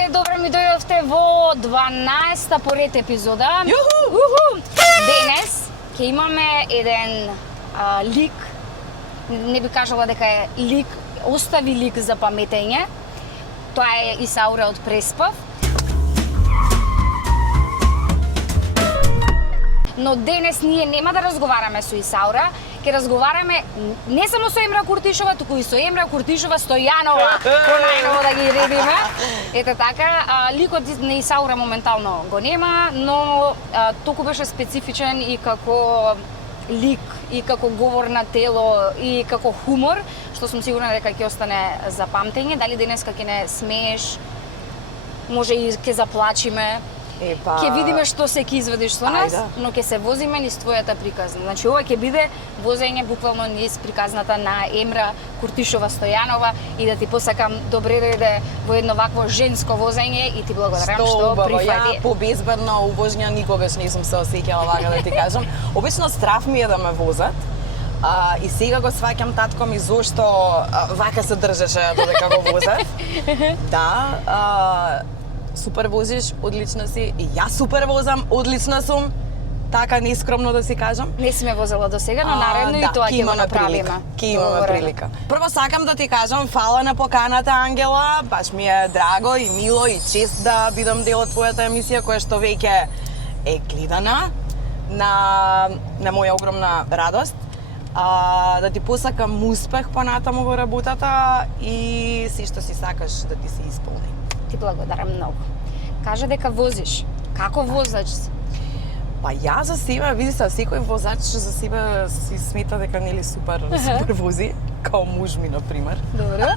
Ајде, добро ми дојдовте во 12-та поред епизода. Јуху! Денес ќе имаме еден лик, не би кажала дека е лик, остави лик за паметење. Тоа е Исаура од Преспав. Но денес ние нема да разговараме со Исаура, ќе разговараме не само со Емра Куртишова, туку и со Емра Куртишова Стојанова, понајново да ги редиме. Ете така, ликот на Исаура моментално го нема, но толку беше специфичен и како лик, и како говор на тело, и како хумор, што сум сигурна дека ќе остане за памтење. Дали денеска ќе не смееш, може и ќе заплачиме. Ќе видиме што се ќе изведиш со нас, но ќе се возиме низ твојата приказна. Значи, ова ќе биде возење буквално низ приказната на Емра Куртишова Стојанова и да ти посакам добре реде во едно вакво женско возење и ти благодарам што прифати. Ја побезбедно увозња никогаш не сум се осеќала вака да ти кажам. Обично страв ми е да ме возат. И сега го сваќам татко ми зошто вака се држеше додека го возат. Да, супер возиш, одлична си, и јас супер возам, одлична сум, така нескромно да си кажам. Не си ме возела до сега, но наредно и тоа ќе го направиме. Ќе имаме прилика. Прво сакам да ти кажам фала на поканата, Ангела, баш ми е драго и мило и чест да бидам дел од твојата емисија која што веќе е гледана на моја огромна радост. Да ти посакам успех понатаму во работата и се што си сакаш да ти се исполни. Ти благодарам многу. Кажа дека возиш. Како возач си? Па ја за себе, види се, секој возач за себе си смета дека нели супер вози, као муж ми на пример. Добро.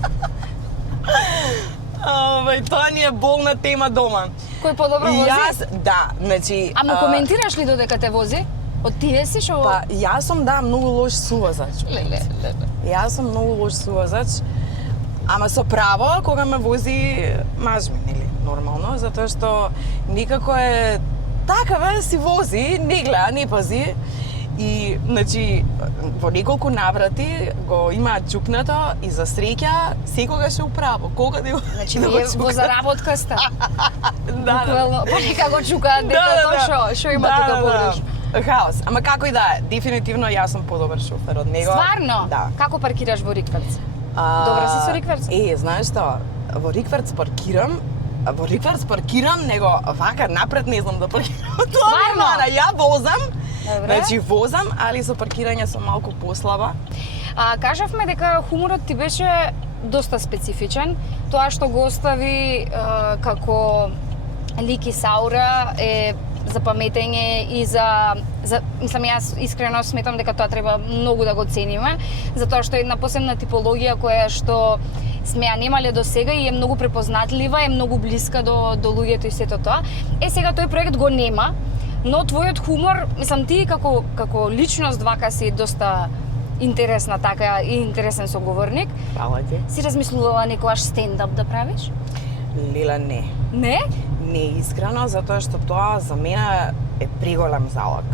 Тоа ни е болна тема дома. Кој подобро вози? Јас, да, значи. Ама коментираш ли додека те вози? Од тие си што? Па јас сум многу лош сувозач. Леле. Јас сум многу лош сувозач. Ама со право кога ме вози маж ми, нели, нормално, затоа што никако е така бе, си вози, не гледа, не пази. И, значи, во неколку наврати го имаат чукнато и за среќа секогаш е управо. Кога да Значи, вие во заработка сте. Да. Па нека го чукаат детето, што има тука погрешно. Хаос. Ама како и да е, дефинитивно јас сум подобар шофер од него. Стварно? Да. Како паркираш во Рикверц? Добра си со Рикверц? Знаеш што, во Рикверц паркирам, него вака напред не знам да паркирам. Стварно? Ја возам, Добре. значи возам, али со паркирање сум малку послаба. Кажавме дека хуморот ти беше доста специфичен. Тоа што го остави како лик Исаура е за паметење и за мислам, јас искрено сметам дека тоа треба многу да го цениме, затоа што е една посебна типологија која што сме ја немале до сега и е многу препознатлива, е многу блиска до луѓето и сето тоа. Сега тој проект го нема, но твојот хумор, мислам, ти како личност вака си доста интересна така и интересен соговорник. Фала ти. Си размислувала некогаш стендап да правиш? Лела, не. Не? Не искрено, затоа што тоа за мене е преголем залог.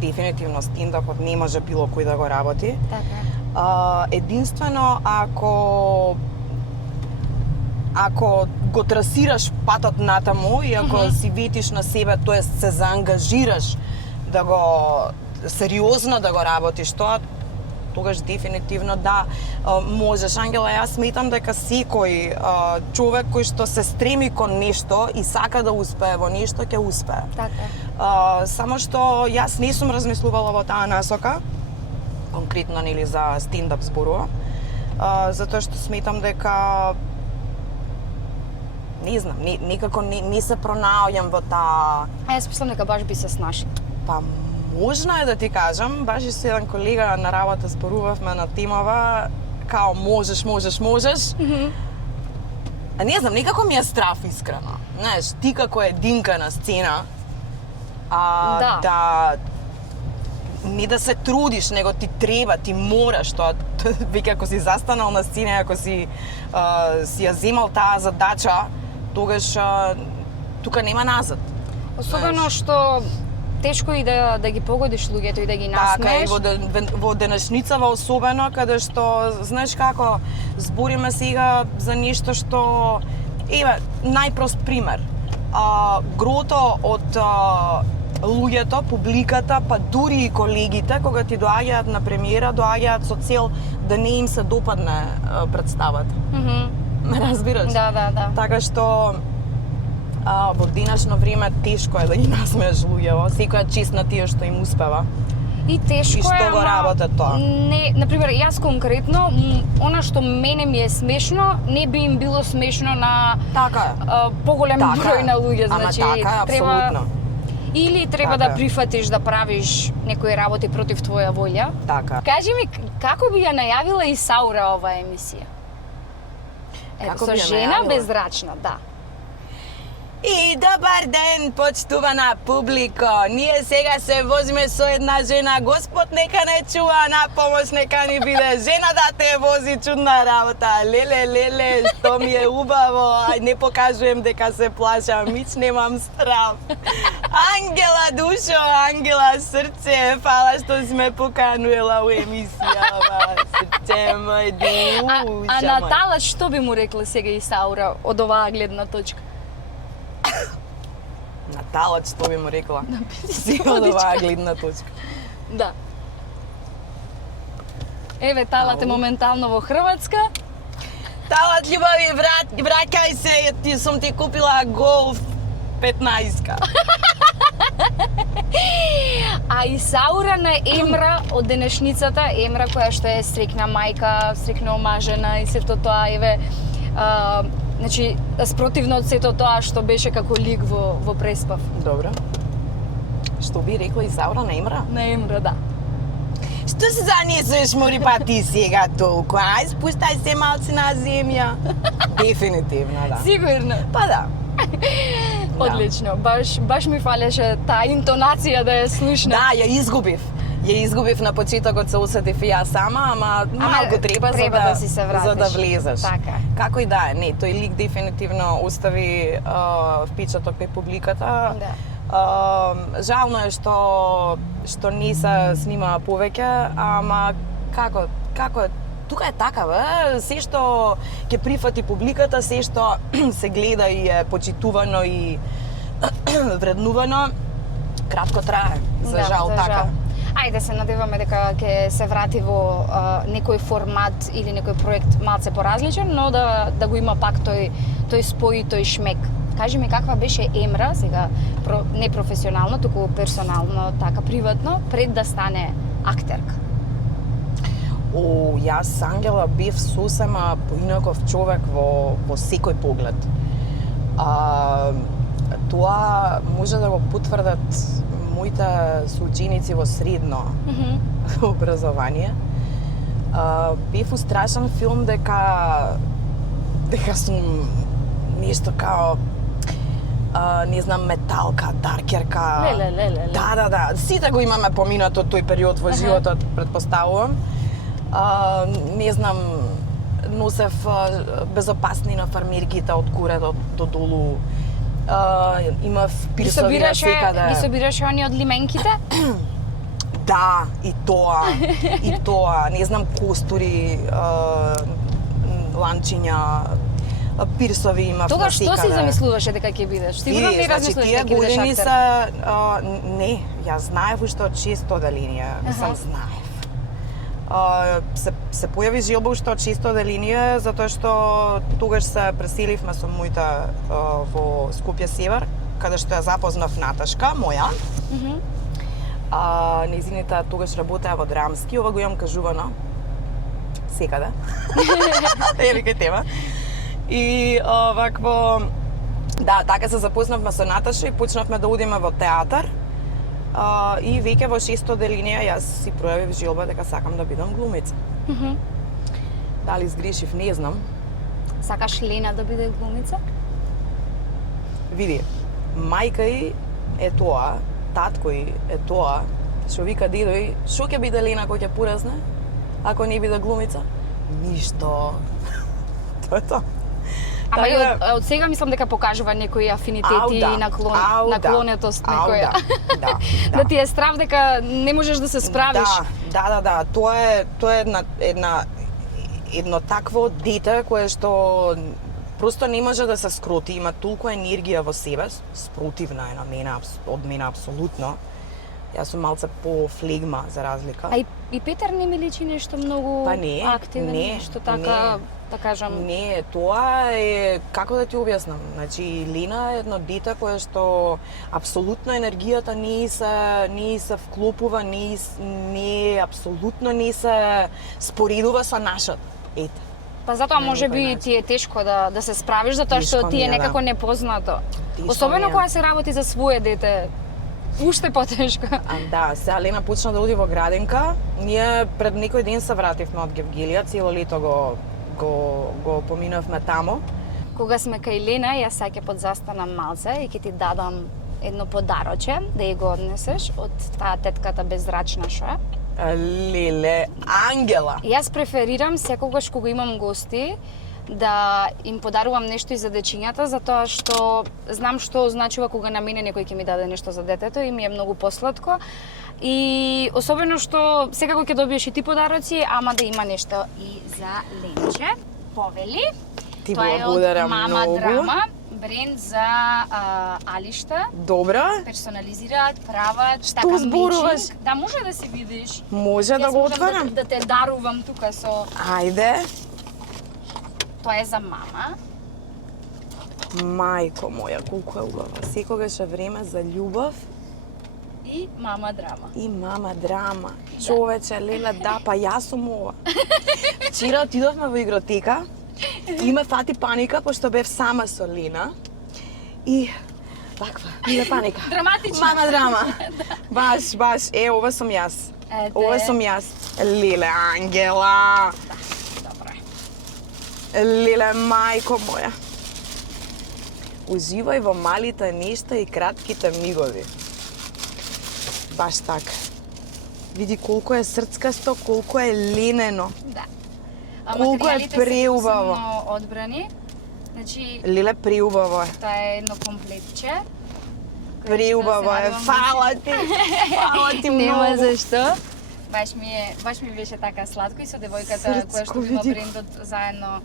Дефинитивно стендапот не може било кој да го работи. Така. Единствено ако го трасираш патот натаму и ако си ветиш на себе, тоест се заангажираш да го сериозно да го работиш тоа, тогаш дефинитивно да можеш. Ангела, јас сметам дека секој човек кој што се стреми кон нешто и сака да успее во нешто, ќе успее. Така. Само што јас не сум размислувала во таа насока, конкретно нели за стендап зборува, затоа што сметам дека не знам, некако не се пронаоѓам во таа. Јас мислам дека баш би се snašla. Па можно е да ти кажам, баш и со еден колега на работа зборувавме на темава, као можеш. А не знам, некако ми е страв искрено. Знаеш, ти како единка на сцена, да не да се трудиш, него ти треба, ти мораш тоа. Веќе ако си застанал на сцена, ако си ја земал таа задача, тогаш тука нема назад. Особено што тешко и да ги погодиш луѓето и да ги насмееш. Така, и во денешницава особено, каде што, знаеш како, збориме сега за нешто што Еве, најпрост пример. Грото од луѓето, публиката, па дури и колегите, кога ти доаѓаат на премиера, доаѓаат со цел да не им се допадне представата. Ме разбираш? Да. Така што во денешно време тешко е да ги насмееш луѓето, секој е чест на тие што им успева. И тешко И што е, го работат тоа? Не, например, јас конкретно, она што мене ми е смешно, не би им било смешно на Така е. поголем Така број е. на луѓе, Ама значи така е, апсолутно. Или треба Така да е. прифатиш да правиш некои работи против твоја волја. Така. Кажи ми, како би ја најавила Исаура оваа емисија? Како Со би ја жена најавила? безрачна, да. И добар ден, почтувана публико. Ние сега се возиме со една жена. Господ нека не чува, на помош нека ни биде. Жена да те вози, чудна работа. Леле, што ми е убаво. Ај, не покажувам дека се плашам, мич немам страв. Ангела душо, ангела срце, фала што сме покануела у емисија. Срце мој душа. А Натала што би му рекла сега Исаура од оваа гледна точка? Наталот што би му рекла? Сега од оваа гледна точка. Да. Еве, Талат е моментално во Хрватска. Талат, љубави, враќај се, ти сум ти купила Голф 15-ка. А Исаура на Емра од денешницата, Емра која што е срекна мајка, срекна омажена и сето тоа, еве, значи, спротивно од сето тоа што беше како лик во Преспав. Добро. Што би рекла Исаура на Емра? На Емра, да. Што се занесеш, мори па ти сега толку? Ај, спуштај се малци на земја. Дефинитивно, да. Сигурно. Па да. Одлично. Баш ми фалеше таа интонација да ја слушнам. Да, ја изгубив. Ја изгубив на почетокот, се осетив и јас сама, ама малку треба да си се вратиш. за да влезеш. Така. Како и да е, не, тој лик дефинитивно остави впечаток кај публиката. Да. Жално е што не се снима повеќе, ама како е, тука е така, бе, се што ќе прифати публиката, се што се гледа и е почитувано и вреднувано, кратко трае, за жал така. Ајде се надеваме дека ќе се врати во некој формат или некој проект малце поразличен, но да го има пак тој спој, тој шмек. Кажи ми каква беше Емра, сега не професионално, туку персонално, така приватно, пред да стане актерка? Јас Ангела бев сосема поинаков човек во секој поглед. Тоа може да го потврдат моите соученици во средно образование. Бев устрашен филм дека сум нешто као не знам, металка, даркерка. Леле. Да. Сите го имаме поминато тој период во животот, предпоставувам. Не знам, носев безопасни на фармерките од горе до долу. Имав пирсови на секаде. Ги собираше они од лименките? Да, и тоа. Не знам, костури, ланчиња, пирсови имав на секаде. Тогаш што си замислуваше дека ќе бидеш? Сигурно не размислуваш дека ќе бидеш години актер. Не, јас знаев уште од 600 оделение, сам знаев. Се појави желба уште од 600 оделение, затоа што тогаш се преселивме со моите во Скопје Север, каде што ја запознав Наташка, моја. Нејзините тогаш работеа во Драмски, ова го имам кажувано секаде. Велика тема. И вакво, да, така се запознавме со Наташа и почнавме да одиме во театар. И веќе во 600 оделение јас си пројавив желба дека сакам да бидам глумица. Дали сгрешив, не знам. Сакаш Лена да биде глумица? Види, мајка и е тоа, татко и е тоа, што вика дедо и, шо ќе биде Лена кој ќе порасне, ако не биде глумица? Ништо. Тоа е тоа. Ама и од сега мислам дека покажува некои афинитети и наклонетост некоја. Да ти е страв дека не можеш да се справиш. Да. Тоа е едно такво дете кое што Просто не може да се скроти, има толку енергија во себе, спротивна е на мене, од мене апсолутно. Јас сум малце по-флегма за разлика. А и Петар не ми личи нешто многу Па не, активен, не, нешто така, да кажам. Не, тоа е, како да ти објаснам, значи Лина е едно дете кое што апсолутно енергијата не се вклопува, апсолутно не се споредува со нашата. Ете. Па затоа На може некој би начин. ти е тешко да се справиш, затоа што Тешко ти ми е е, некако да. непознато. Тешко Особено ми е. кога се работи за свое дете. Уште потешко. Да, сега Лена почна да оди во градинка. Ние пред некој ден се вративме од Гевгелија, цело лето го поминавме тамо. Кога сме кај Лена, јас сега ќе подзастанам малце и ќе ти дадам едно подароче да ја го однесеш од таа тетката беззрачна што е. Леле, Ангела. Јас преферирам секогаш кога имам гости да им подарувам нешто и за дечињата, затоа што знам што означува кога на мене некој ќе ми даде нешто за детето и ми е многу посладко. И особено што секако ќе добиеш и ти подароци, ама да има нешто и за Ленче. Повели. Ти Тоа е од благодарам Мама многу. Драма, бренд за алишта. Добро, Персонализираат, прават, Што така зборуваш? мечинг. Да, може да си видиш. може да Јас го можам отварам? да те дарувам тука со... Ајде. Тоа е за мама. Мајко моја, колку е убава. Секогаш е време за љубов И Мама Драма. и Мама Драма. Човече, леле, да, па јас сум ова. Вчера отидовме во игротека и ме фати паника, пошто бев сама со Лена. И таква, ми е паника. Драматично. Мама Драма. Баш, ова сум јас. Ете. Ова сум јас. Леле, Ангела. Добро. Леле, мајко моја. Уживај во малите нешта и кратките мигови. Баш така. Види колку е срцкасто, колку е ленено. Да. Колку е Материјалите се преубаво. посебно одбрани. Значи, Леле, преубаво е. тоа е едно комплетче. кое Преубаво што се е. надевам Фала ти. Фала ти Нема многу. зашто. Баш ми беше така сладко и со девојката која што има види. брендот заедно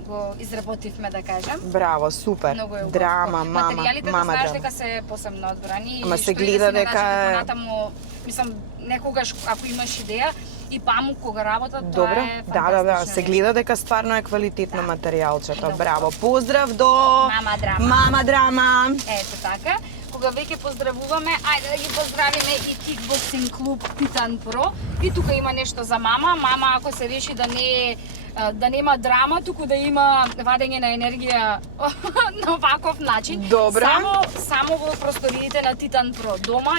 го изработивме, да кажем. Браво, супер. Многу е убаво. Драма, мама, Материјалите мама знаеш драма. дека се посебно одбрани. Ама и се што и гледа да дека е- понатаму, мислам, некогаш ако имаш идеја и памук кога работат, тоа Добро, е да, фантастично. се гледа дека стварно е квалитетно материјалчето. Добро. Браво. Поздрав до Мама Драма. Мама Драма. Ето така. Кога веќе поздравуваме, ајде да ги поздравиме и кикбоксинг клуб Титан Про. И тука има нешто за мама. Мама ако се реши да нема драма, туку да има вадење на енергија на ваков начин. Добро. Само во просториите на Титан Про. Дома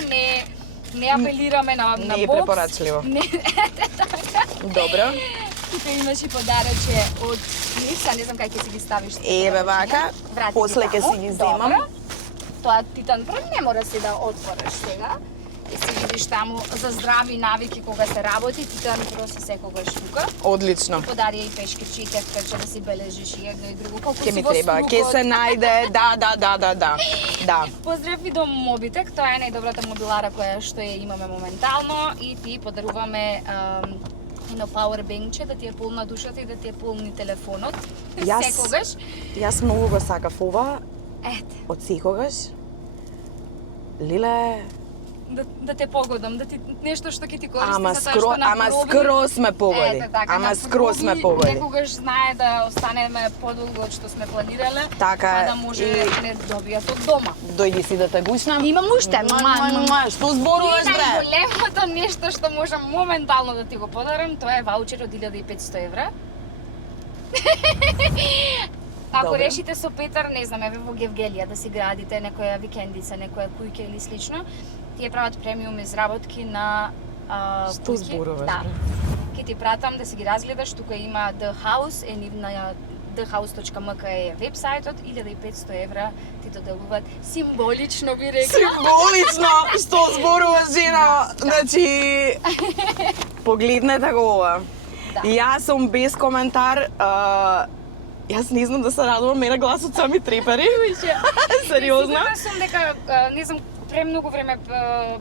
не апелираме на Не е бокс. препорачливо. Не, Добро. тука имаш и подароче од Ница, не знам кај ќе си ги ставиш. Еве вака. Врати После ги ќе таму. си ги земам. Добро. Тоа Титан Про не мора си да отвориш сега. И си видиш таму за здрави навики кога се работи, Титан Про си секогаш тука. Одлично. Подари и пешкирче и тефтерче да си бележиш и едно и друго. Колку Ке си ми во треба, струкот. ке се најде. Да. Да. Поздрав и до Мобитек, тоа е најдобрата мобилара која што ја имаме моментално и ти подаруваме едно пауербенкче да ти е полна душата и да ти е полни телефонот. Секогаш. Јас многу го сакав ова Ете, од секогаш. Лиле, да те погодам, да ти нешто што ќе ти користи ама за тоа што на проби. скроз ме погоди. Ете, така, Ама на скроз ме проби погоди. Некогаш знае да останеме подолго од што сме планирале, Така па е, да може и- да не добијат од дома. Дојди си да те гушнам. Имам уште, Што зборуваш, И бре? најголемото нешто што можам моментално да ти го подарам, тоа е ваучер од 1500 евра. Ако Добро. решите со Петар, не знам, еве во Гевгелија да си градите некоја викендица, некоја кујка или слично, тие прават премиум изработки на Што кујки. зборуваш, Да. бре? Ќе ти пратам да си ги разгледаш, тука има The House, е нивна thehouse.mk е вебсајтот, 1500 евра ти доделуваат символично, би рекла. Символично, што зборуваш, жена. Значи, погледнете го ова. Да. Јас сум без коментар. Јас не знам да се радувам, мене гласот са ми трепери. Сериозно? Сигурна сум дека, не знам, премногу време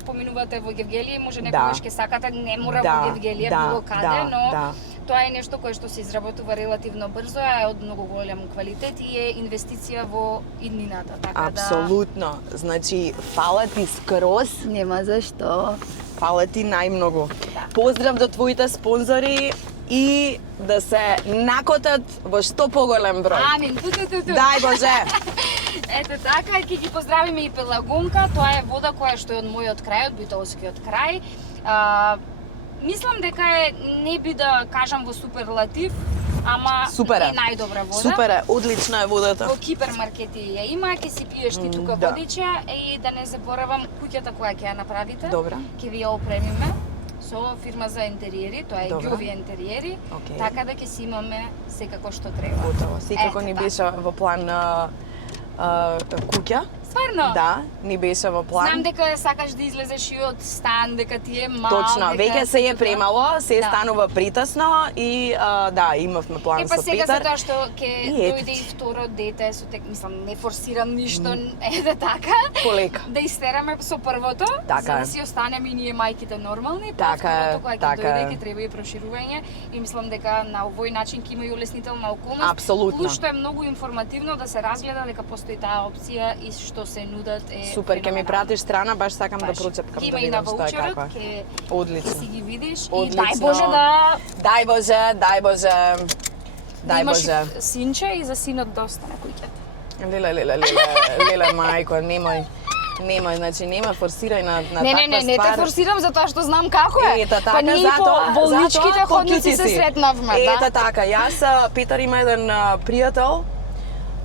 поминувате во Гевгелија, може некогаш ќе сакате, не мора во Гевгелија, било каде, но тоа е нешто кое што се изработува релативно брзо, а е од многу голем квалитет и е инвестиција во иднината, така Апсолутно. Значи, фала ти скроз, да нема зашто. фала ти најмногу. Да. Поздрав до твоите спонзори и да се накотат во што поголем број. Амин, ту. Дај Боже! Ето така, ќе ги поздравиме и Пелагонка, тоа е вода која што е од мојот крај, од битолскиот крај. Мислам дека е, не би да кажам во суперлатив, ама Супер е. е најдобра вода. Супер е, одлична е водата. Во кипермаркети ја има, ќе си пиеш ти тука Да. водичја и да не заборавам куќата која ќе ја направите. Добра. Ќе ви ја опремиме со фирма за интериери, тоа е Добра. Ѓови интериери, Океј. така да ќе си имаме секако што треба. Готово. Секако Ето ни така. беше во план куќа. Стварно? Да, ни беше во план. Знам дека сакаш да излезеш и од стан, дека ти е мал. Точно, дека веќе се е сето тоа. премало, се Да. станува притесно и да, имавме план Па со сега Петар. затоа што ќе И ето дојде ти. и второ дете, со тек, мислам, не форсирам ништо, ете така. Полека. Да истераме со првото, Така за е. да си останеме и ние мајките нормални, па Така е, второто кога ќе така дојде е. ќе треба и проширување и мислам дека на овој начин ќе има и улеснителна околност. Апсолутно. Плюс што е многу информативно да се разгледа дека постои таа опција и што се нудат е Супер, ќе ми феноменално. пратиш страна, баш сакам да Баш. прочепкам Има да и на видам што е ваучерот, каква. ќе Одлично. си ги видиш и Одлично. дај Боже да Дај Боже, дај Боже. да Дај имаш Боже. и синче и за синот да остане куќата. Леле, мајко, немој, значи нема форсирај на таква Не те форсирам затоа што знам како е. Ето така, па ние и по болничките ходници се сретнавме, да. Ето така, јас Петар има еден пријател,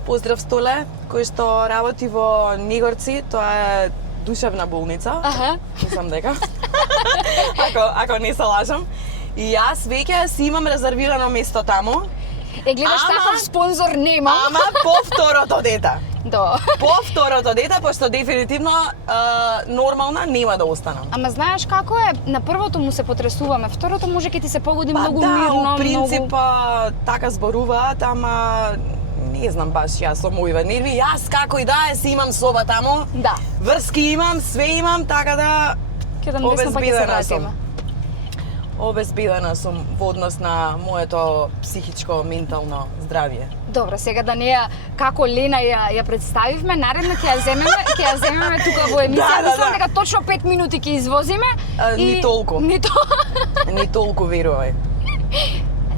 поздрав Столе, кој што работи во Негорци, тоа е душевна болница. Аха. Мислам дека. ако не се лажам. И јас веќе си имам резервирано место таму. Е, гледаш, Ама- таков спонзор нема. Ама по второто дете. Да. По второто дете, пошто дефинитивно нормална нема да останам. Ама знаеш како е, на првото му се потресуваме, второто може ќе ти се погоди многу да, мирно, у принцип многу... така зборуваат, ама не знам баш јас со моите нерви. Јас како и да е си имам соба таму. Да. Врски имам, све имам, така да Ќе дам десно па ќе се обезбедена сум. вратиме. Обезбедена сум во однос на моето психичко, ментално здравје. Добро, сега да не ја како Лена ја представивме, наредно ќе ја земеме тука во емисија. Да, Мислам да. дека точно 5 минути ќе извозиме Ни толку. Ни Ни толку верувај.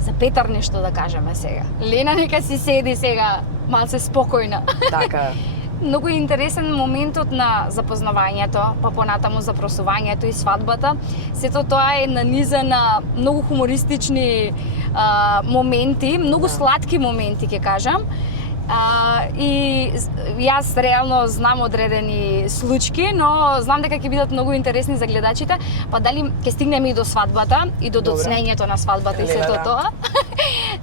За Петар нешто да кажеме сега. Лена нека си седи сега, малце спокојна. Така е. Многу интересен моментот на запознавањето, па понатаму запросувањето и свадбата. Сето тоа е наниза на многу хумористични моменти, многу сладки моменти ќе кажам. И јас реално знам одредени случаи, но знам дека ќе бидат многу интересни за гледачите. Па дали ќе стигнеме и до свадбата и до Добре. доцнењето на свадбата и Леле, сето да. тоа.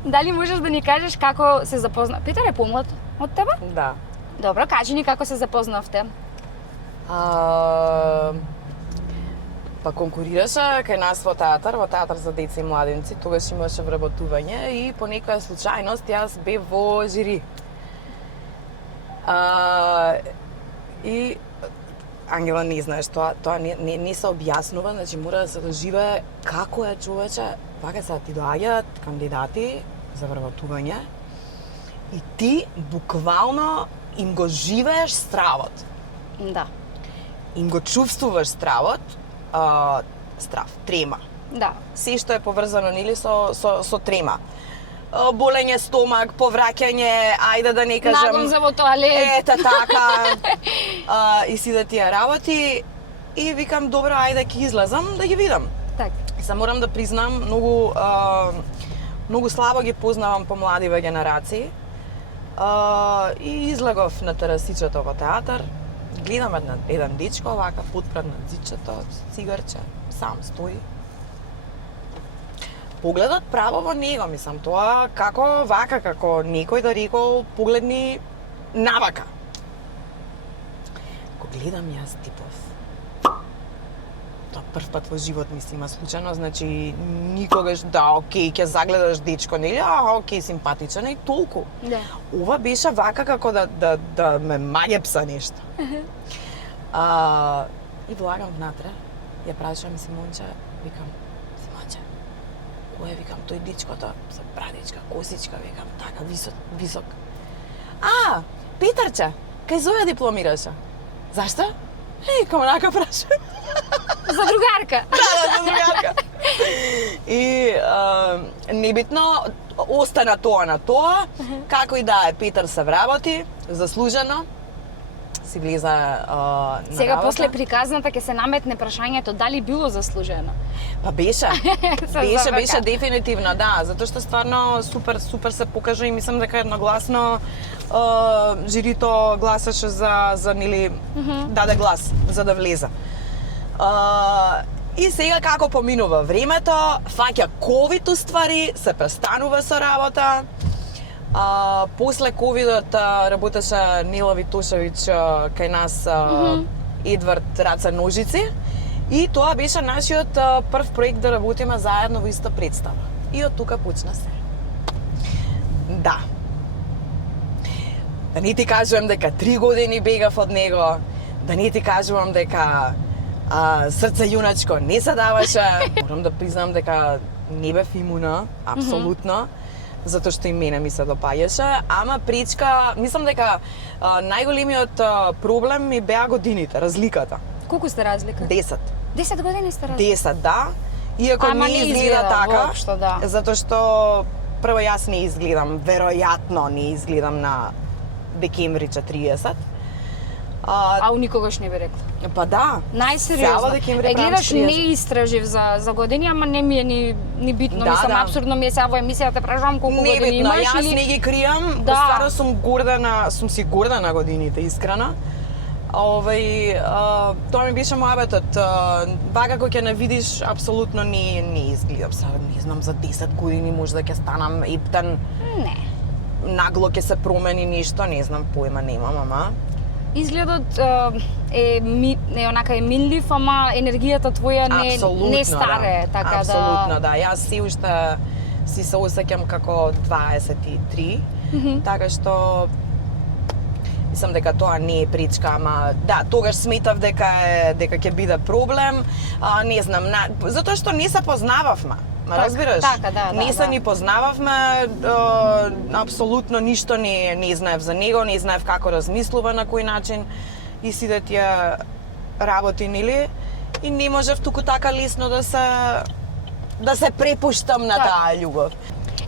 Дали можеш да ни кажеш како се запозна? Петар е помлад од тебе? Да. Добро, кажи ни како се запознавте. Па конкурираше кај нас во театар за деца и младенци, тогаш имаше вработување и по некоја случајност јас бев во жири. И Ангела не знаеш, тоа не се објаснува, значи мора да се доживее како е човече, вака се ти доаѓаат кандидати за вработување и ти буквално им го живееш стравот. Да. Им го чувствуваш стравот, страв, трема. Да. Се што е поврзано нели со трема. Болење стомак, повраќање, ајде да не кажам. Нагон за во тоалет. Ета така. И сите тие работи и викам добро, ајде ќе излезам да ги видам. Така. И се морам да признам, многу слабо ги познавам помладиве генерации. И излегов на терасичето во театар, гледам еден дечко вака подпред на зидчето, цигарче, сам стои. Погледот право во него, мислам, тоа како вака, како некој да рекол, погледни навака. Го гледам јас типов. Тоа прв пат во живот ми се има случајно, значи никогаш да, окей, ќе загледаш дечко, нели? Окей, симпатичен и толку. Да. Ова беше вака како да ме маѓепса нешто. И влагам внатре, ја прашувам Симонче, викам, Симонче, кој е, викам, тој дичкото, со брадичка, косичка, викам, така, висок. Питарче, кај Зоја дипломираше. Зашто? Викам, онака прашам. За другарка. Да, за другарка. И небитно, остана тоа на тоа, како и да е, Питар се вработи, заслужено, си влиза на Сега работа. после приказната ќе се наметне прашањето дали било заслужено. Па беше. Се Беше дефинитивно, да, затоа што стварно супер се покажа и мислам дека едногласно жирито гласаше за нели даде глас за да влезе. И сега како поминува времето, фаќа ковид уствари, се престанува со работа. После ковидот работеше Нела Витошевиќ кај нас Едвард Раца Ножици и тоа беше нашиот прв проект да работиме заедно во иста представа. И од тука почна се. Да. Да не ти кажувам дека 3 години бегав од него, да не ти кажувам дека срце јуначко не се даваше. Морам да признам дека не бев имуна, апсолутно, затоа што и мене ми се допаѓаше, ама пречка, мислам дека најголемиот проблем ми беа годините, разликата. Колку сте разлика? 10. 10 години сте разлика. 10, да. Иако Ама не не изгледа изгледа така, воопшто, да. затоа што прво јас не изгледам, веројатно не изгледам на декември 40. Ау никогаш не би рекла. Па да. Најсериозно. Цела декември Гледаш, правам не 40. истражив за години, ама не ми е ни битно. Да, Мислам, да. апсурдно ми е сега во емисија да те прашувам колку години Небитно, имаш јас или... не ги кријам, Да. стварно сум си горда на годините, искрено. Тоа ми беше мојабетот. Вака кога ќе не видиш, апсолутно не изгледам. Сега не знам, за 10 години може да ќе станам ептен, Не. нагло ќе се промени нешто, не знам, појма немам, ама. Изгледот е онака е минлив, ама енергијата твоја не старе, да. така Апсолутно, да. Јас си уште си се осеќам како 23, така што мислам дека тоа не е пречка, ама да, тогаш сметав дека ќе биде проблем, не знам, затоа што не се познававме. Разбираш? Така, да, не се да. ни познававме, апсолутно ништо не знаев за него, не знаев како размислува, на кој начин и сите тие работи, нели? И не можев туку така лесно да се препуштам на таа љубов.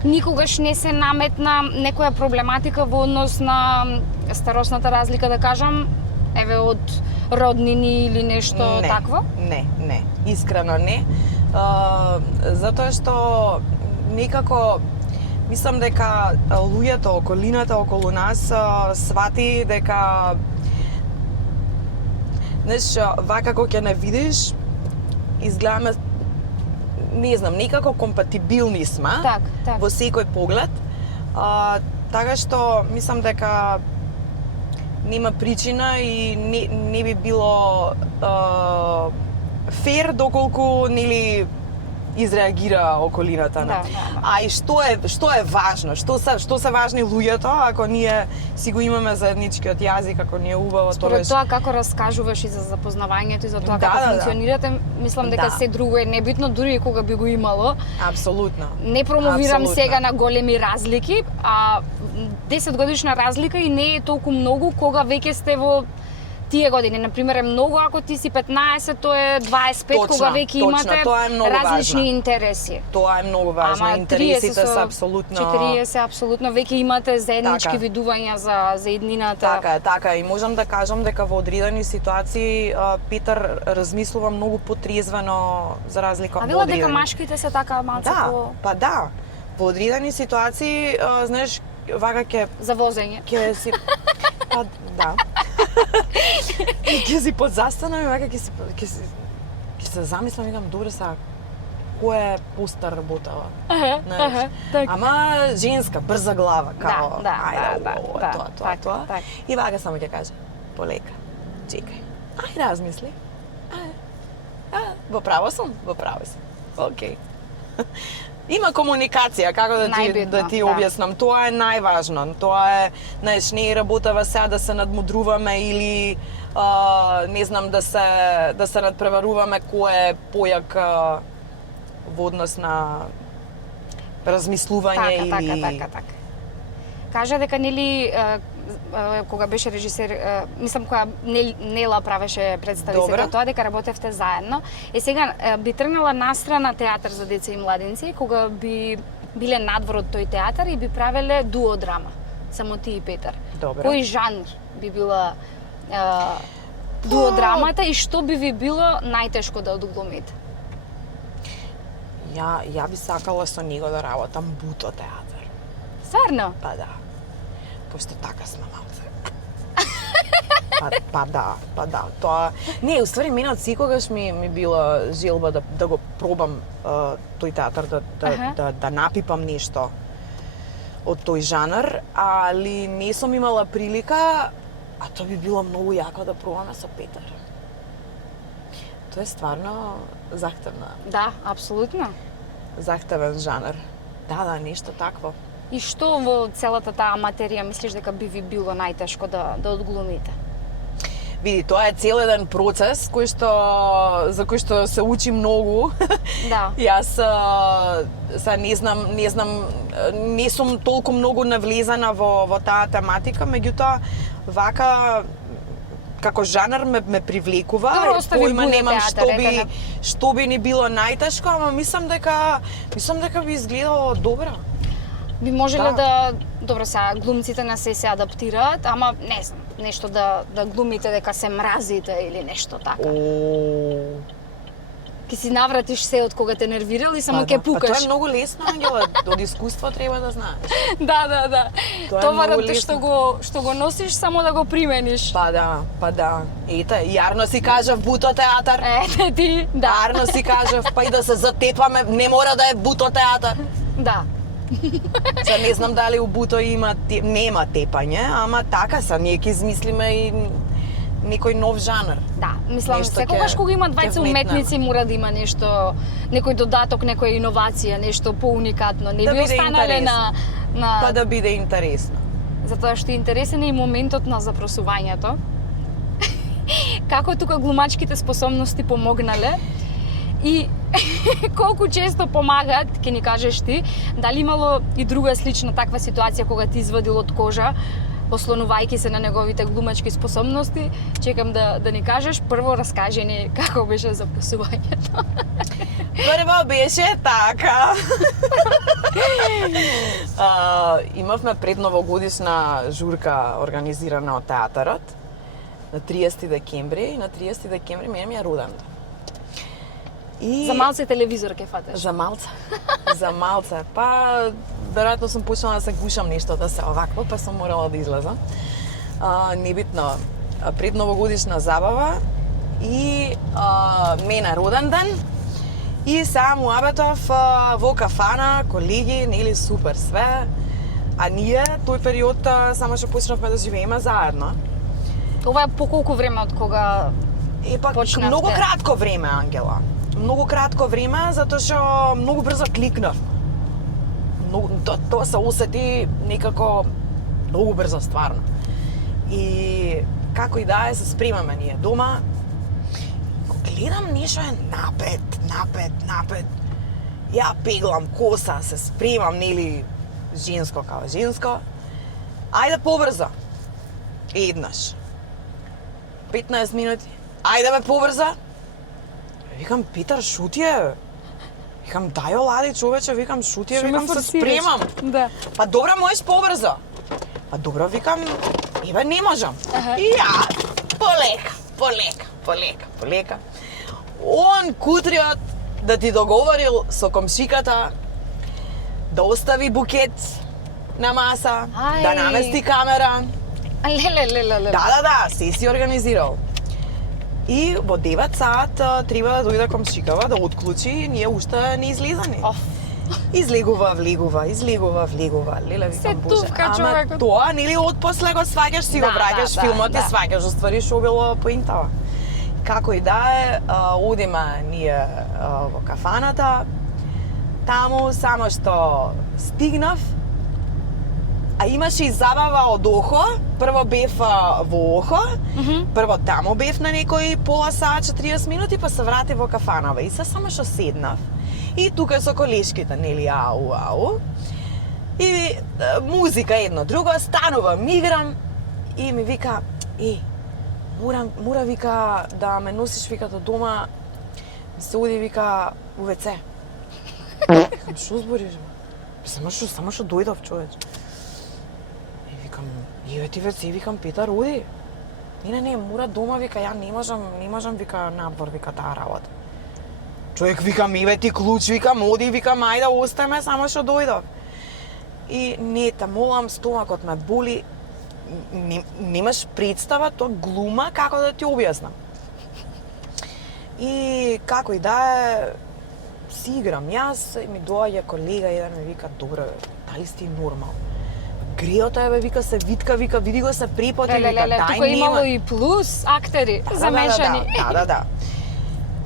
Никогаш не се наметна некоја проблематика во однос на старосната разлика, да кажам, еве од роднини или нешто такво? Не, искрено не. Затоа што некако мислам дека луѓето, околината околу нас свати дека вака кога ќе не видиш, изгледаме, не знам, некако компатибилни сме Так. во секој поглед. Така што мислам дека нема причина и не би било фер доколку нели изреагира околината на. А и што е важно? Што се важни луѓето ако ние си го имаме заедничкиот јазик, ако ни е убаво Според тоа како раскажуваш и за запознавањето и за тоа како функционирате, мислам дека се друго е небитно, дури и кога би го имало. Апсолутно. Не промовирам сега на големи разлики, а 10 годишна разлика и не е толку многу кога веќе сте во тие години. Например, е многу ако ти си 15, тоа е 25, кога веќе имате различни интереси. Тоа е многу важно. Интересите се апсолутно 40 апсолутно веќе имате заеднички видувања за еднината. Така и можам да кажам дека во одредени ситуации Петар размислува многу потрезвено за разлика од А вела дека машките се така малку по... Па да. Во одредени ситуации, знаеш, вака за возење. Ќе си па да. Ќе си подзастанам и вака ќе се замислам и викам добре сега кој е постар работава. Ама женска, брза глава, као тоа. И вака само ќе каже, полека, чекај. Ај размисли. Во право сум? Во право сум. Океј. Има комуникација, како да ти објаснам, тоа е најважно. Тоа е, знаеш, не е работава сега да се надмудруваме или не знам да се надпреваруваме кој е појак во однос на размислување или Така. Кажа дека нели кога беше режисер, мислам кога Нела правеше представи се Добро. тоа дека работевте заедно. Сега би тргнала настрана театар за деца и младинци, кога би биле надвор од тој театар и би правеле дуодрама. Само ти и Петар. Добро. Кој жанр би била дуодрамата и што би ви било најтешко да одглумите? ја би сакала со него да работам буто театар. Стварно? Па да. Пошто така сме малце. Па да. Тоа не, уствари мене од секогаш ми била желба да го пробам тој театар, да напипам нешто од тој жанр, али не сум имала прилика, а тоа би било многу јако да пробаме со Петар. Тоа е стварно Да, апсолутно. захтевен жанр. Да, нешто такво. И што во целата таа материја мислиш дека би ви било најтешко да одглумите? Види, тоа е цел еден процес за кој што се учи многу. Да. Јас не сум толку многу навлезана во таа тематика, меѓутоа вака како жанр ме привлекува. Добро, остави Појма бујно немам театар, што би ни било најтешко, ама мислам дека би изгледало добро. Би можеле добро сега глумците на се адаптираат, ама не знам, нешто да глумите дека се мразите или нешто така. Ке си навратиш се од кога те нервирал и само ќе пукаш. Па тоа е многу лесно, Ангела, од искуство треба да знаеш. Да. Тоа е Товарот многу што го носиш само да го примениш. Па да. Ете, јарно си кажав буто театар. Ете ти, да. Јарно си кажав, па и да се затепаме, не мора да е буто театар. Да. Се не знам дали у буто нема тепање, ама така са, ние ќе измислиме и некој нов жанр. Да, мислам, Нешто секогаш кога има двајца вметнеме. уметници мора да има нешто, некој додаток, некоја иновација, нешто поуникатно. Не Да би биде останале интересно. на Па да биде интересно. затоа што е интересен е и моментот на запросувањето. Како тука глумачките способности помогнале и колку често помагаат, ќе ни кажеш ти, дали имало и друга слична таква ситуација кога ти извадил од кожа, ослонувајќи се на неговите глумачки способности, чекам да ни кажеш. Прво раскажи ни како беше запросувањето. Прво беше така. Имавме предновогодишна журка организирана од театарот на 30 декември и на 30 декември мене ми е роденден. И За малце телевизор ќе фатеш. За малце. Па, веројатно сум почнала да се гушам нешто да се овакво, па сум морала да излезам. Небитно, предновогодишна забава и мене роден ден. И сам уабетов во кафана, колеги, нели супер све. А ние тој период само што почнавме да живееме заедно. Ова е по колку време од кога почнавте? Многу кратко време, Ангела. Многу кратко време, затоа што многу брзо кликнав. Тоа се осети некако многу брзо, стварно. И како и да е, се спремаме ние дома. Гледам нешто е напет. Ја пеглам коса, се спремам, нели, женско као женско. Ајде побрзо. Еднаш. 15 минути. Ајде бе побрзо. Викам, Петар, шути е. Викам, дај олади, човече, викам, шути е, викам, се спремам. Да. Па добро, можеш побрзо. Па добро, викам, еве, не можам. И ја, полека. Он кутриот да ти договорил со комшиката да остави букет на маса, Ај. да намести камера. Леле. Да, се си организирал. И во 9 саат треба да дојде комшикава да отклучи, ние уште не излезани. Оф. Излегува, влегува. Леле, Се викам, Боже. тувка Ама човекот. тоа, нели, отпосле го сваќаш, си го Да, враќаш да, филмот да. и сваќаш уствари што било поинтава. Како и да е, одиме ние во кафаната, таму само што стигнав, а имаше и забава од Охо. Прво бев во Охо, прво таму бев на некои пола саат, 40 минути, па се вратив во кафанава. И се само што седнав И тука со колешките, нели, ау. И музика едно, друго, станувам, играм и ми вика, мора вика да ме носиш вика до дома, се оди вика у ВЦ. Што збориш? Само што дојдов, човеч. И викам, ти ВЦ, викам, Петар, оди. Не, мора дома, вика, ја не можам, вика, надвор, вика, таа работа. Човек, викам, ти клуч, викам, оди, викам, ајде, остајме, само што дојдов. И не, те молам, стомакот ме боли, немаш представа, тоа глума, како да ти објаснам. И како и да е, си играм јас, и ми доаѓа колега еден ми вика, добро, дали сте нормал? Греото е, вика, се витка, вика, види го се препоти, вика, дај тука имало и плюс актери замешани. Да.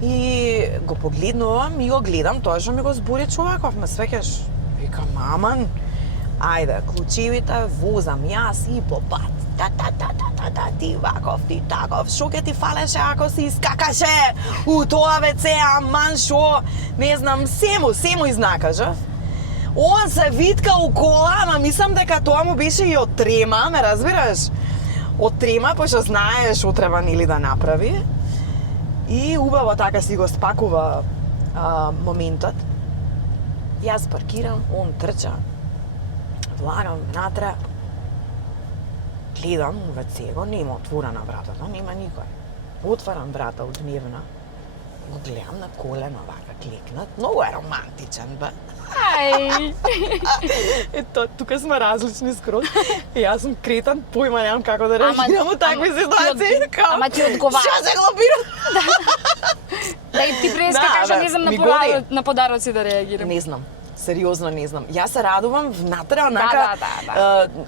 И го погледнувам и го гледам, тоа што ми го збори човеков, ме свеќаш. Вика, маман, ајде, клучевите возам јас и по пат. Ти ваков, ти таков, шо ке ти фалеше ако си искакаше у тоа ВЦ, аман шо, не знам, сему изнакажав. Он се витка у кола, ама мислам дека тоа му беше и од трема, ме разбираш? Од трема, пошто знаеш утрева нели да направи. И убаво така си го спакува моментот. Јас паркирам, он трча, влагам натре, гледам у ВЦ-го, нема отворена вратата, нема никој. Отварам врата од дневна, го гледам на колено вака клекнат, многу е романтичен, бе. Ај. Ето, тука сме различни скроз. И јас сум кретан, појма немам како да реагирам у такви ситуации. Ама ти одговара. Што се глупирам? Да и ти преска кажа, не знам на подароци да реагирам. Не знам. Сериозно не знам. Јас се радувам внатре, онака,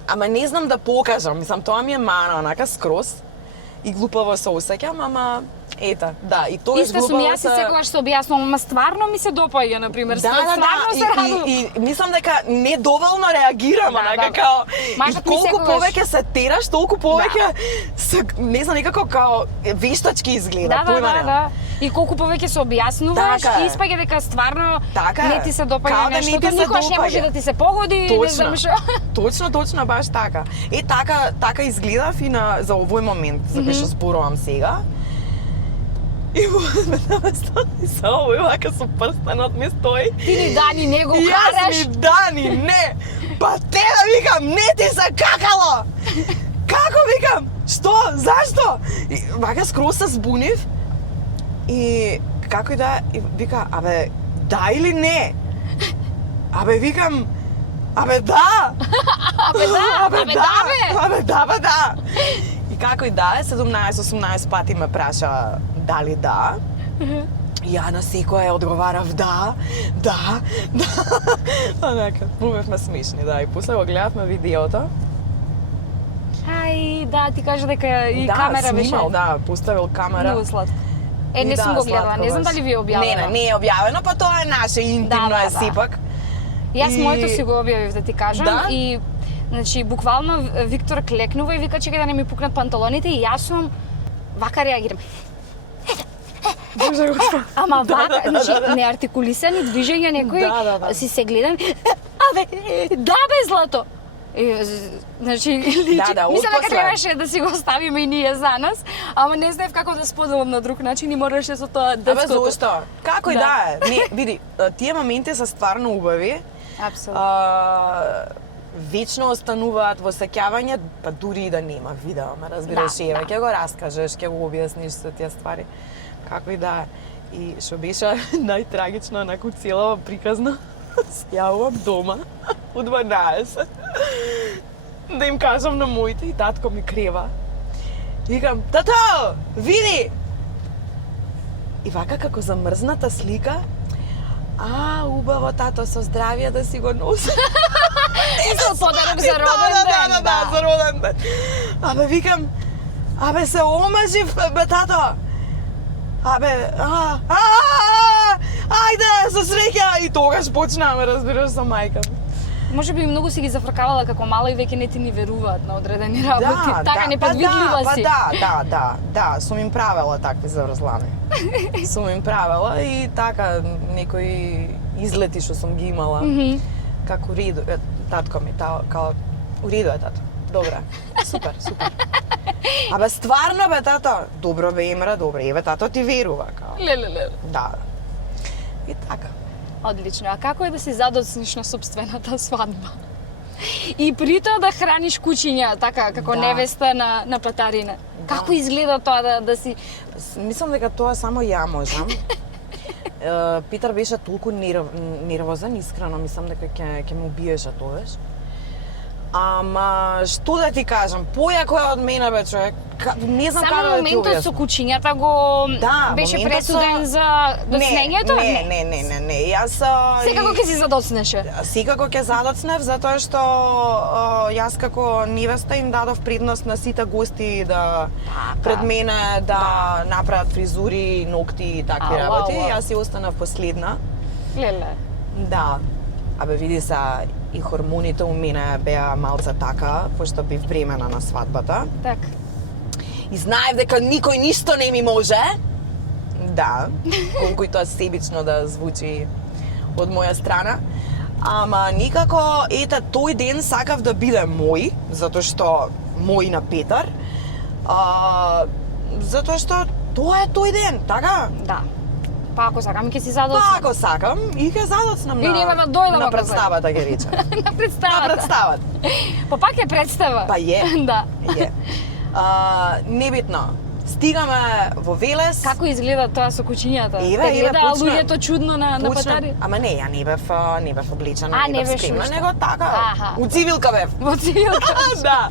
ама не знам да покажам. Мислам, тоа ми е мана, онака скроз. И глупаво се осеќам, ама ета, да, и тоа Исто сум јас и секогаш се објаснувам, ама стварно ми се допаѓа, на пример, стварно се радувам. И мислам дека недоволно реагирам, онака као, и колку повеќе се тераш, толку повеќе се, не знам, некако као вештачки изгледа, појма немам. И колку повеќе се објаснуваш, испаѓа дека стварно не ти се допаѓа нештото, никогаш не може да ти се погоди, не знам што. Точно, баш така. Така изгледав и за овој момент, за кој што зборувам сега. И наместо и се овој вака со прстенот ми стои. Ти ни Дани не го караш. Јас ми Дани, не. Па тебе викам, не ти се какало. Како викам? Што? Зашто? И вака скроз се збунив. И како и да, вика, абе, да или не? Абе, викам, абе, да! Абе, да! И како и да, 17-18 пати ме праша дали да. И ја на секој одговарав да. Онака, бувевме смешни, да, и после го гледавме видеото. Ај, да, ти кажа дека и камера беше. Да, снимал, да, поставил камера. Многу сладко. Не сум го гледала, не знам дали ви е објавено. Не е објавено, па тоа е наше интимно е сепак. Јас моето си го објавив, да ти кажам, и значи буквално Виктор клекнува и вика чекај да не ми пукнат панталоните и јас сум вака реагирам. Боже Господ. Ама вака, значи неартикулисани движења некои, си се гледам. Абе, да бе злато. Значи, мислам дека требаше да си го ставиме и ние за нас, ама не знаев како да споделам на друг начин и мораше со тоа детското. Абе, зошто? Како и да е. Не, види, тие моменти се стварно убави. Апсолутно. Вечно остануваат во сеќавање, па дури и да нема видео, ме разбираш, еве, ќе го раскажеш, ќе го објасниш се тие ствари. Како и да е. И што беше најтрагично, онаку цело приказно, се јавувам дома, у 12, да им кажам на моите и татко ми крева. Викам, тато, види! И вака како замрзната слика, убаво тато, со здравје да си го носи. Со подарок за роден ден. Да, за роден ден. Абе, викам, се омажив, бе, тато. Ајде, со среќа! И тогаш почнаме, разбираш, со мајка. Може би многу си ги зафркавала како мала и веќе не ти ни веруваат на одредени работи. Така непредвидлива си. Да, сум им правела такви заврзлами. Сум им правела и така некои излети што сум ги имала. Како риду, татко ми, као, у реду е тато. Добре. Супер, супер. Абе стварно бе тато, добро бе Емра, добро. Еве тато ти верува као. Леле. Да. И така. Одлично. А како е да си задоцниш на сопствената свадба? И при тоа да храниш кучиња, така, како невеста на патарина. Како изгледа тоа да си... Мислам дека тоа само ја можам. Питар беше толку нервозен, искрено мислам дека ќе ме убиеше тогаш. Ама што да ти кажам, појако е од мене бе човек. Не знам како да ти објаснам. Само моментот со кучињата го беше пресуден за доцнењето? Не. Јас секако ќе си задоцнеше. Секако ќе задоцнев затоа што јас како невеста им дадов предност на сите гости да пред мене да направат фризури, ногти и такви работи. Јас си останав последна. Леле. Да. Абе види се, и хормоните у мене беа малце така, пошто бив бремена на свадбата. Така. И знаев дека никој ништо не ми може. Да, колку и тоа себично да звучи од моја страна. Ама никако, ете, тој ден сакав да биде мој, затоа што мој на Петар. Затоа што тоа е тој ден, така? Да. Па ако сакам ќе си задоцнам. Па ако сакам и ќе задоцнам на представата ќе речам. На представата. На представата. Па пак е представа. Па е. Да. Е. Небитно. Стигаме во Велес. Како изгледа тоа со кучињата? Еве, гледа луѓето чудно на патари? Ама не, ја не бев облечена, не бев скремна, него така. У цивилка бев. Во цивилка. Да.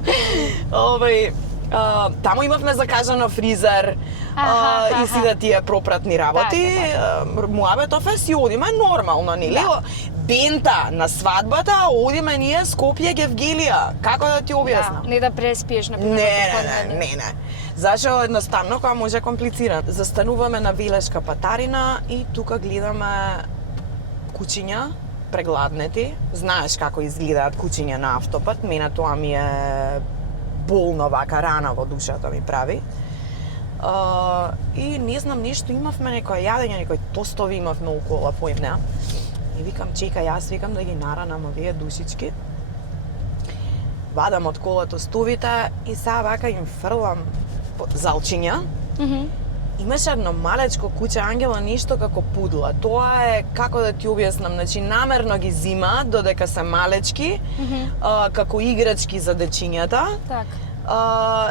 Таму имавме закажано фризер и сите тие пропратни работи. Муабетов е си одиме нормално, нели? Дента на свадбата одиме ние Скопје Гевгелија. Како да ти објаснам? Не да преспиеш на првото. Не. Зашо едноставно кога може комплицирано. Застануваме на Велешка патарина и тука гледаме кучиња, прегладнети. Знаеш како изгледаат кучиња на автопат, мене тоа ми е болно вака рана во душата ми прави. И не знам нешто, имавме некој јадење, некој тостови имавме около, поим неа. И викам, чекај, јас викам да ги наранам овие душички. Вадам од колото стовите и сега вака им фрлам залчиња. Имаше едно малечко куче ангела, нешто како пудла. Тоа е, како да ти објаснам, значи намерно ги зима додека се малечки, како играчки за дечињата.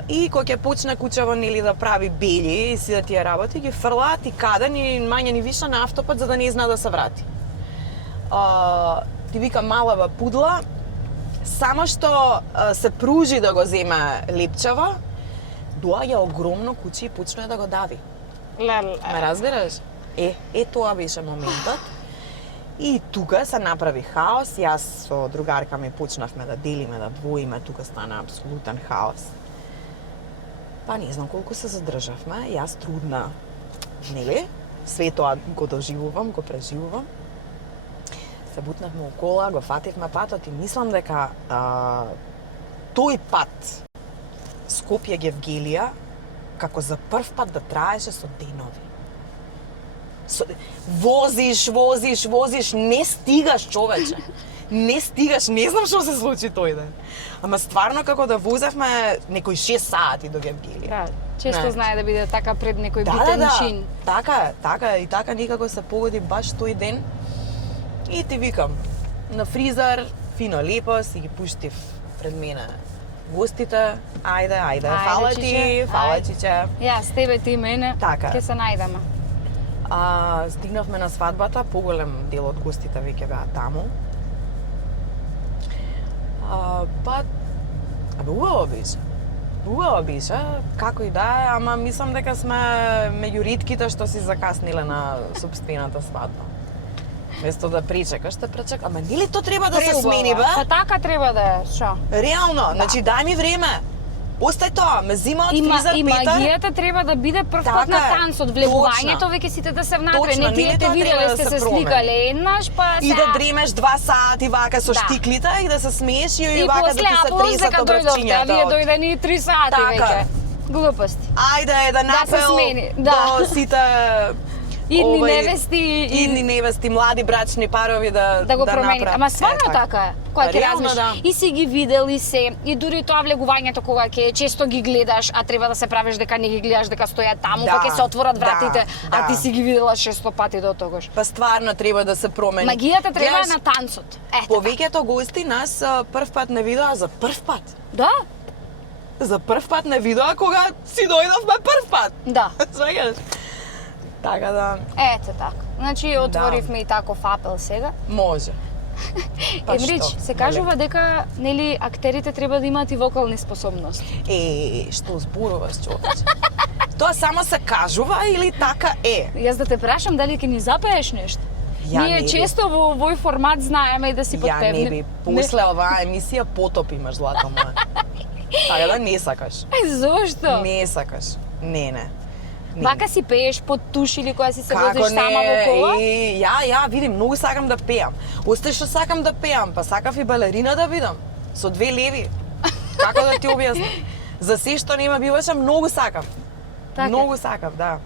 И кога ќе почне кучево нели да прави бели и сите тие работи, ги фрлаат и каден и мање ни виша на автопат за да не знае да се врати. Ти вика малава пудла, само што се пружи да го земе лепчево, доаѓа огромно куче и почне да го дави. Ме разбираш? Тоа беше моментот. И тука се направи хаос, јас со другарка ми почнавме да делиме, да двоиме, тука стана апсолутен хаос. Па не знам колку се задржавме, јас трудна, нели? Све тоа го доживувам, го преживувам. Се бутнавме у кола, го фативме патот и мислам дека тој пат Скопје Гевгелија како за прв пат да траеше со денови. Возиш, не стигаш, човече. Не стигаш, не знам што се случи тој ден. Ама стварно како да возевме некои 6 сати до Гевгелија. Да, често знае да биде така пред некој битен чин. Така и така никако се погоди баш тој ден. И ти викам, на фризер, фино лепо, си ги пуштив пред мене гостите, ајде, фала чиче. Јас, тебе, ти, мене, ќе се најдеме. Стигнавме на свадбата, поголем дел од гостите веќе беа таму. Убаво беше, како и да е, ама мислам дека сме меѓу ретките што си закасниле на собствената свадба. Место да причекаш, ама нели то треба да се смени, бе? Па така треба да е, шо? Реално, значи дај ми време. Остај тоа, ме зима од фризер Петар. И магијата треба да биде прв пат на танцот, влегувањето веќе сите да се внатре, не тие виделе сте се сликале еднаш, па и да дремеш 2 сати вака со штиклите и да се смееш и вака да ти се тресат обрачињата. А вие дојдени 3 сати веќе. Глупости. Ајде да напел до сите идни невести идни невести, млади брачни парови да го промените. направат. Ама стварно така е. Кога ќе Реално, размиш, да. и си ги видел и се, и дури тоа влегувањето кога ќе често ги гледаш, а треба да се правиш дека не ги гледаш, дека стојат таму, Да, па ќе се отворат вратите, да. а ти си ги видела 600 пати до тогаш. Па стварно треба да се промени. Магијата треба Гледаш, на танцот. повеќето гости нас прв пат не видоа за прв пат. Да, За прв пат не видоа кога си дојдовме прв пат. да. Сваѓаш? Така да, Ете така. Значи отворивме и таков апел сега. може. Па Емрич, што, се кажува дека нели актерите треба да имаат и вокални способности. Што зборуваш, човече? Тоа само се кажува или така е? Јас да те прашам дали ќе ни запееш нешто? Ја Ние не би. често во овој формат знаеме и да си Ја подпевни. не би. После оваа емисија потоп имаш, злато моја. Така да не сакаш. Зошто? Не сакаш. Не. Вака си пееш под туш или кога си се Како возиш сама во кола? Ја, види, многу сакам да пеам. Осте што сакам да пеам, па сакав и балерина да бидам. Со 2 леви. Како да ти објаснам? За се што нема биваше, многу сакав. Така. Многу сакав, да.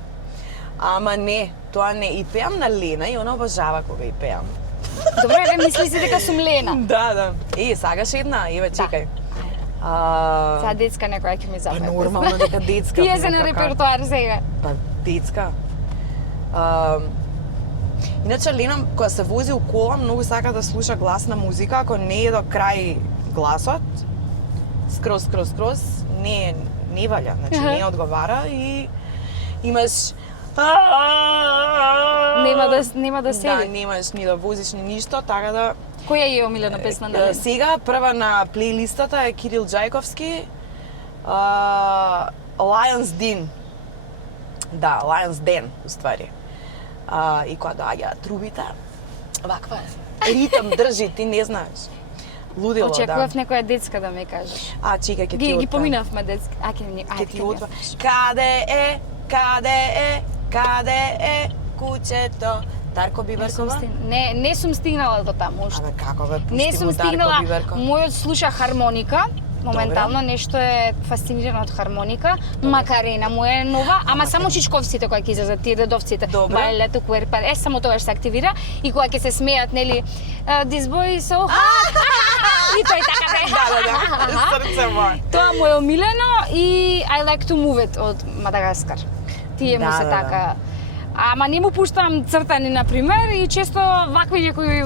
Ама не, тоа не. И пеам на Лена и она обожава кога и пеам. Добро, мисли си дека сум Лена. Да. Сагаш една, еве, чекај. Сега детска некоја ќе ми Па запее. нормално дека детска. Тие се на нека репертоар сега. Па детска. Иначе Лена кога се вози у кола многу сака да слуша гласна музика, ако не е до крај гласот, скроз, не валја, значи не одговара и имаш Нема да Да, седи. немаш ни да возиш ни ништо, така да Која е омилена песна на Лена? сега прва на плейлистата е Кирил Джајковски, Lions Den. Да, Lions Den, уствари. И кога доаѓаат трубите, ваква ритм држи, ти не знаеш. Лудило, Очекував да. некоја детска да ми кажеш. Чекај, ќе ти Ги отпеам. поминавме детски. Ќе ти отпеам. Каде е куќето? Дарко Биберкова? Не сум стигнала до таму уште. Абе, како бе, Не пусти сум му Дарко стигнала. Биберкова. Мојот слуша хармоника. Моментално нешто е фасцинирано од хармоника. Макарена му е нова, ама само чичковците кои ќе излезат, тие дедовците. Добро. Балето куерпа, само тоа се активира и кога ќе се смеат, нели, this boy is so hot. И тој така Да, срце мој. Тоа му е омилено и I like to move it од Мадагаскар. Тие му Да, се да, така. Ама не му пуштам цртани, например, и често вакви некои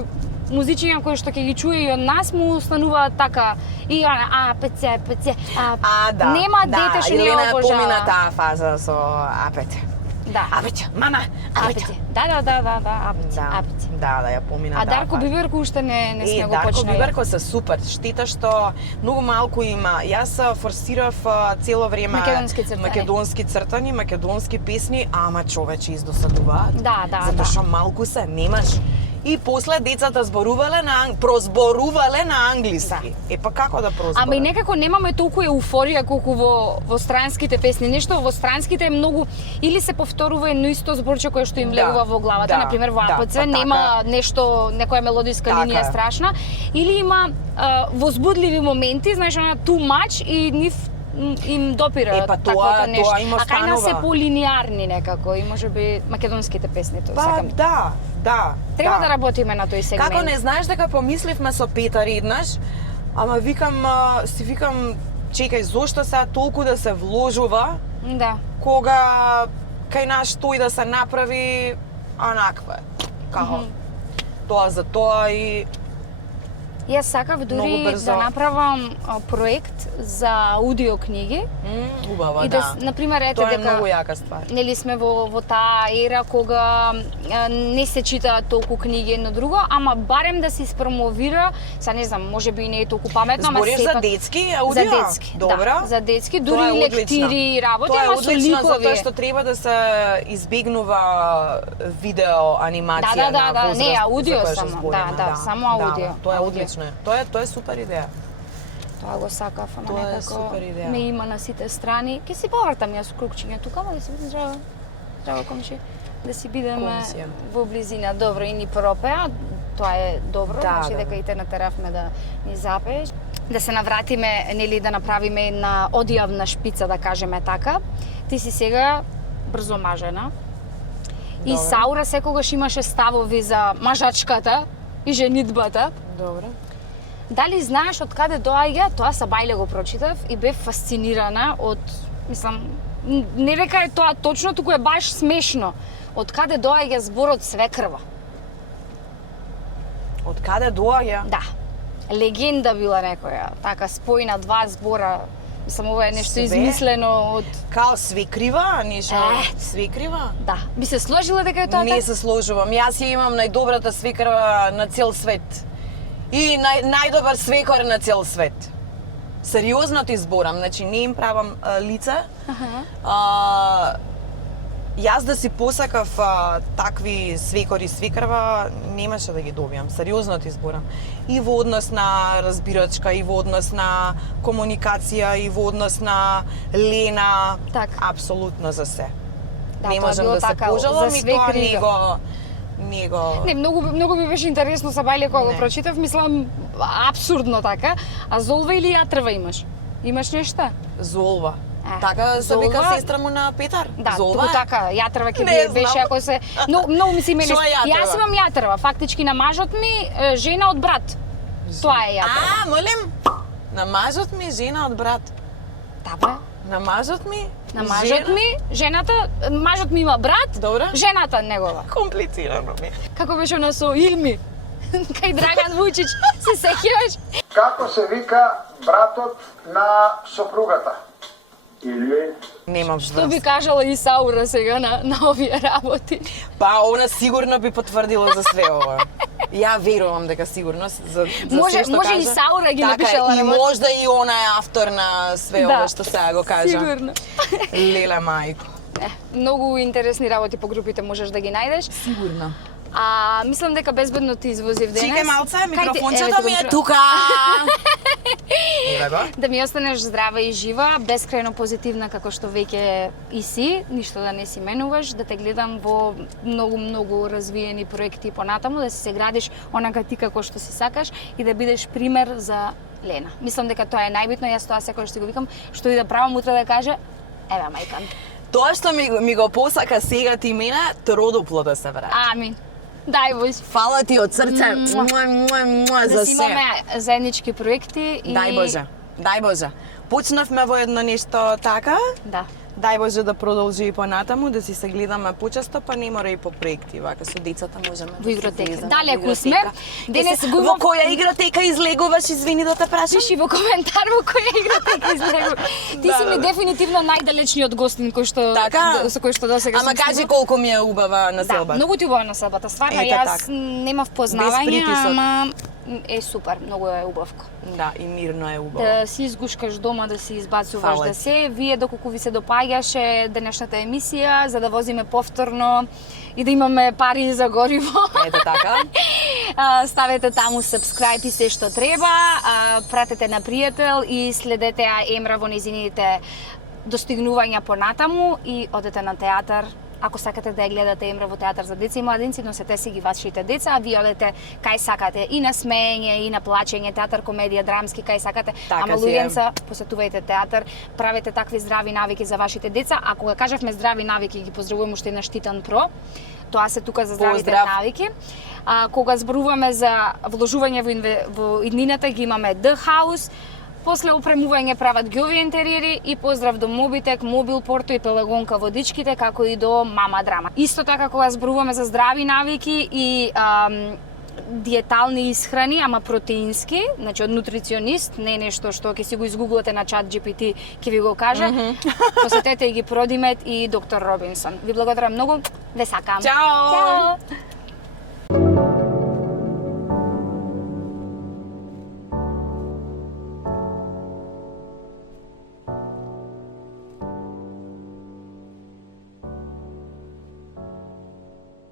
музичиња кои што ќе ги чуе и од нас му стануваат така и пеце, Да. нема дете што не Елена ја помина обожава. таа фаза со апете. Да. Апете, мама, апете. Апете. Да, апете. Да, ја помина А таа Дарко фаза. Биберко уште не сме го Дарко почнали. Биберко се супер. Штета што многу малку има. Јас форсирав цело време македонски цртани, македонски песни, ама човече издосадуваат. Да. Затоа што малку се немаш. И после децата прозборувале на англиски. Па како да прозборат? Ама и некако немаме толку еуфорија колку во странските песни. Нешто во странските е многу или се повторува едно исто зборче кое што им влегува во главата, например во АПЦ, нема нешто, некоја мелодиска линија страшна, или има возбудливи моменти, знаеш, она too much и нив им допира таквото нешто. А кај нас се полинеарни некако и можеби македонските песни тоа сакам. Да. Треба да работиме на тој сегмент. Како не знаеш дека помисливме со Петар еднаш, ама викам, чекај, зошто сега толку да се вложува, кога кај нас тој да се направи онаква. Како? Тоа за тоа и Јас сакав дури да направам проект за аудио книги. Убаво, и да. Например, ете тоа е дека многу јака ствар. Нели сме во таа ера кога не се читаат толку книги едно друго, ама барем да се испромовира, са не знам, можеби и не е толку паметно, ама сепак за детски аудио. За детски, добро. Да, за детски, дури и лектири и работи, ама со ликови. Тоа е одлично, затоа што треба да се избегнува видео анимација на возраст. Не, аудио само, само аудио. Тоа е одлично. Тоа е супер идеја. Тоа го сакав, ама тоа некако ме има на сите страни. Ке си повртам јас крукчиња тука, ама да си бидем здраво комши, да си бидеме во близина. Добро, и ни пропеа, тоа е добро, значи дека и те натеравме да ни запееш. Да се навратиме, нели, да направиме една одјавна шпица, да кажеме така. Ти си сега брзомажена И Добре. Саура секогаш имаше ставови за мажачката и женидбата. Добре. Дали знаеш од каде доаѓа? Тоа са бајле го прочитав и бев фасцинирана од, мислам, не дека е тоа точно, туку е баш смешно. Од каде доаѓа зборот свекрва? Од каде доаѓа? Да. Легенда била некоја, така спој на два збора. Мислам, ова е нешто Све? измислено од... Као свекрива, нешто Е. свекрива? Да. Би се сложила дека е тоа Не така? се сложувам. Јас ја имам најдобрата свекрва на цел свет. И најдобар свекор на цел свет. Сериозно ти зборам, значи не им правам лице. Јас да си посакав такви свекори свекрва, немаше да ги добијам. Сериозно ти зборам. И во однос на разбирачка, и во однос на комуникација, и во однос на лена, Така. апсолутно за се. Да, Не тоа можам било да се така, пожалам за и све тоа крига. не го... Не, многу ми беше интересно са бајле кога го Не. прочитав, мислам апсурдно така. А золва или јатрва имаш? Имаш нешта? Золва. Е, Така се вика Золва? сестра му на Петар? Да, Золва? туку така, јатрва ќе Не беше знам. ако се многу ми се имене. Што е јатрва? Јас имам јатрва, фактички на мажот ми жена од брат. Тоа е јатрва. Молим, на мажот ми жена од брат. Да бе. На мажот ми На мажот ми, жената, мажот ми има брат, Добре. жената негова. Комплицирано ми. Како беше она со Илми? Кај Драган Вујчич, се сеќаваш? Како се вика братот на сопругата? Или Немам Што би кажала и Саура сега на овие работи? Па, она сигурно би потврдила за све ова. Ја верувам дека сигурно за Може- се што може кажа. и Саура ги така, напишала и работи. можда и она е автор на све Да, ова што сега го кажа. Сигурно. Леле мајко. Многу интересни работи по групите можеш да ги најдеш. Сигурно. А мислам дека безбедно ти извозив денес. Чекај малце, Кај ти- еве микрофончето ти го ми е пр- тука. Еве го. Да ми останеш здрава и жива, бескрајно позитивна како што веќе и си, ништо да не си менуваш, да те гледам во многу развиени проекти понатаму, да си се градиш онака ти како што си сакаш и да бидеш пример за Лена. Мислам дека тоа е најбитно, јас тоа секогаш си го викам, што и да правам утре да каже, еве мајка ми. Тоа што ми го посака сега ти мене, тродопло да се врати. Амин. Дај Боже. Фала ти од срце. За Да си се. имаме заеднички проекти и Дај Боже. Дај Боже. Почнавме во едно нешто така. Да. Дај Боже да продолжи и понатаму, да си се гледаме почесто, па не мора и по проекти, вака со децата можеме Во да се игротека. излеземе Дали во ако сме, игротека. денес Во го која игротека излегуваш, извини да те прашам? Пиши во коментар во која игротека излегу. Ти си ми дефинитивно најдалечниот гостин кој што Така? со кој што досега Ама сум кажи снимала. колку ми е убава на Да, селбата. многу ти убава населбата. Стварно Ете јас така. немав Без познавање, притисок. ама е супер, многу е убавко. Да, и мирно е убаво. Да си изгушкаш дома, да си избацуваш, Фала да ти. се. Вие доколку ви се допаѓаше денешната емисија, за да возиме повторно и да имаме пари за гориво. Ете така. Ставете таму subscribe и се што треба, пратете на пријател и следете Емра во незините достигнувања понатаму и одете на театар. Ако сакате да ја гледате Емра во театар за деца и младинци, носете си ги вашите деца, а вие одете кај сакате и на смеење, и на плачење, театар, комедија, драмски, кај сакате. Така Ама си е. луѓенца, посетувајте театар, правете такви здрави навики за вашите деца. А кога кажавме здрави навики, ги поздравувам уште еднаш Титан Про. Тоа се тука за здравите Поздрав. навики. Кога зборуваме за вложување во иднината, ги имаме The House, после опремување прават ги овие интериери и поздрав до Мобитек, Мобил Порто и Пелагонка водичките, како и до Мама Драма. Исто така кога зборуваме за здрави навики и диетални исхрани, ама протеински, значи од нутриционист, не нешто што ќе си го изгуглате на чат GPT, ќе ви го каже. Посетете и ги Продимет и доктор Робинсон. Ви благодарам многу, ве сакам. Чао! Чао!